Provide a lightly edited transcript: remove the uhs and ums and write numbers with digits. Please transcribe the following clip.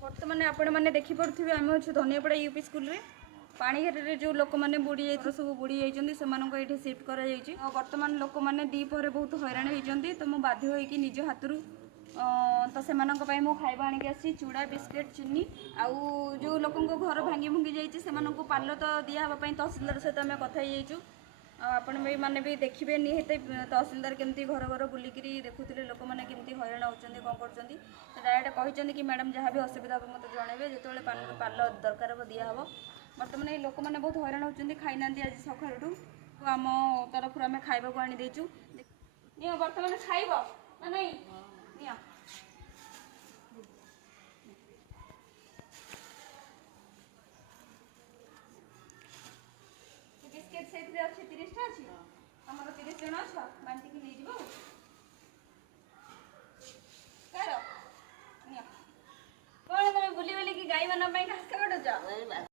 बर्तमान आपण मैंने देखिपे आम हूँ धनियापड़ा यूपी स्कूल रे पाणीघाटे जो लोक मैंने बुड़ी जाइए सब बुड़ी जाइए से सिफ्ट कर बर्तमान लोक मैंने दीपहर बहुत हैरान होती तो मुझे बाध्य होगी निज हाथ तो से मु खाଇବା आनिक आसी चूड़ा बिस्किट चीनी आउ जो लोक घर भांगी भुंगी जाइए पाल तो दिहवाई तहसिलदार सहित आम कथा आपण मैंने भी देखिए निहते तहसिलदार केमती घर घर बुलिकी देखुले लोक मैंने केमती हैरान होती कौन कर डायरेक्ट कहते कि मैडम जहाँ भी असुविधा हे मत जनइबे जो पाल दरकार दिहब बर्तमान ये लोक मैंने बहुत हैरान होती खाई ना आज सकाळू आम तरफ आम खाइबा आनी देचु नि बर्तमान खाइब ना नहीं नि बिस्किट से 30 टा अच्छी आमर 30 जन अछ बांटिकी नहीं जीव कौन मैंने बुली बुली गाई मान घास काटुच